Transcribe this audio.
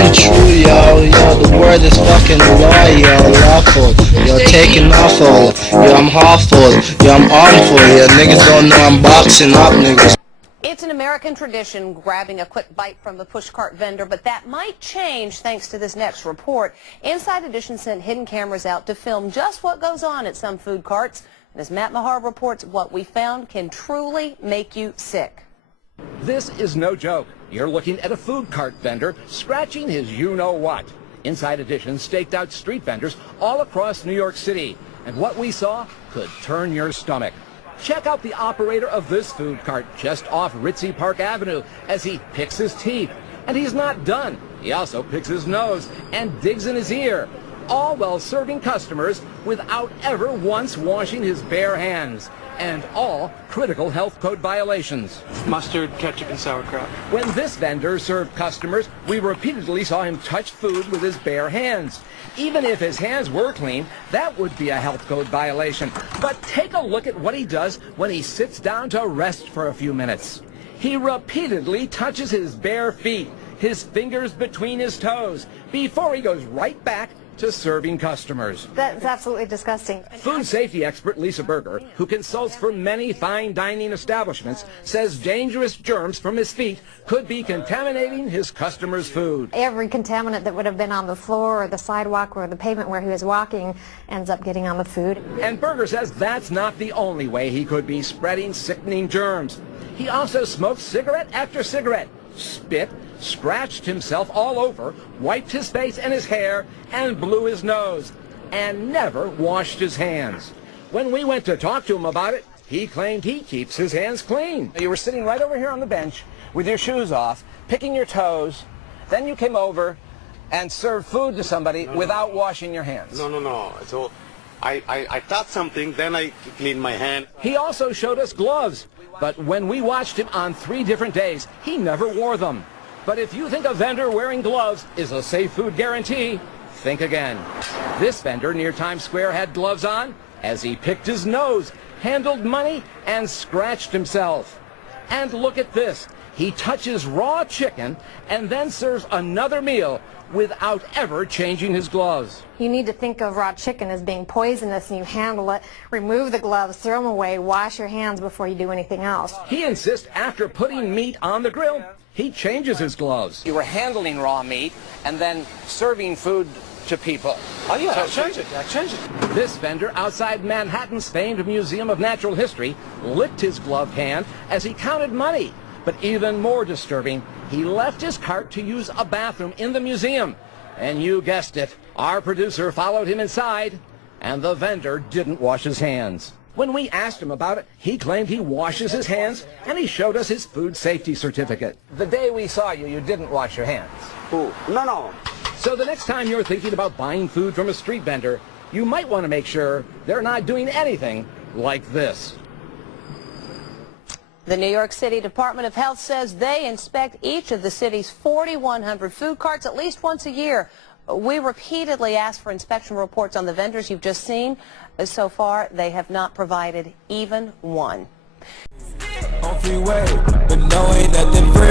fucking true, yo. Yo, the word is fucking law, yo. Lawful. Yo, taking awful. Yo, I'm awful. Yo, I'm armful. Yo, niggas don't know I'm boxing up, niggas. It's an American tradition grabbing a quick bite from the pushcart vendor, but that might change thanks to this next report. Inside Edition sent hidden cameras out to film just what goes on at some food carts. And as Matt Mahar reports, what we found can truly make you sick. This is no joke. You're looking at a food cart vendor scratching his you-know-what. Inside Edition staked out street vendors all across New York City. And what we saw could turn your stomach. Check out the operator of this food cart just off Ritzy Park Avenue as he picks his teeth. And he's not done. He also picks his nose and digs in his ear, all while serving customers without ever once washing his bare hands. And all critical health code violations. Mustard, ketchup, and sauerkraut. When this vendor served customers, we repeatedly saw him touch food with his bare hands. Even if his hands were clean, that would be a health code violation. But take a look at what he does when he sits down to rest for a few minutes. He repeatedly touches his bare feet, his fingers between his toes, before he goes right back to serving customers. That's absolutely disgusting. Food safety expert Lisa Berger, who consults for many fine dining establishments, says dangerous germs from his feet could be contaminating his customers' food. Every contaminant that would have been on the floor or the sidewalk or the pavement where he was walking ends up getting on the food. And Berger says that's not the only way he could be spreading sickening germs. He also smoked cigarette after cigarette, spit, scratched himself all over, wiped his face and his hair, and blew his nose, and never washed his hands. When we went to talk to him about it, he claimed he keeps his hands clean. You were sitting right over here on the bench with your shoes off, picking your toes, then you came over and served food to somebody without washing your hands. No. So I touched something, then I cleaned my hand. He also showed us gloves, but when we watched him on 3 different days, he never wore them. But if you think a vendor wearing gloves is a safe food guarantee, think again. This vendor near Times Square had gloves on as he picked his nose, handled money, and scratched himself. And look at this. He touches raw chicken and then serves another meal without ever changing his gloves. You need to think of raw chicken as being poisonous, and you handle it, remove the gloves, throw them away, wash your hands before you do anything else. He insists after putting meat on the grill, he changes his gloves. You were handling raw meat and then serving food to people. Oh yeah, I changed it. This vendor outside Manhattan's famed Museum of Natural History licked his gloved hand as he counted money. But even more disturbing, he left his cart to use a bathroom in the museum. And you guessed it, our producer followed him inside, and the vendor didn't wash his hands. When we asked him about it, he claimed he washes his hands, and he showed us his food safety certificate. The day we saw you, you didn't wash your hands. Who? No. So the next time you're thinking about buying food from a street vendor, you might want to make sure they're not doing anything like this. The New York City Department of Health says they inspect each of the city's 4,100 food carts at least once a year. We repeatedly asked for inspection reports on the vendors you've just seen. So far, they have not provided even one. On freeway, but no ain't nothing free.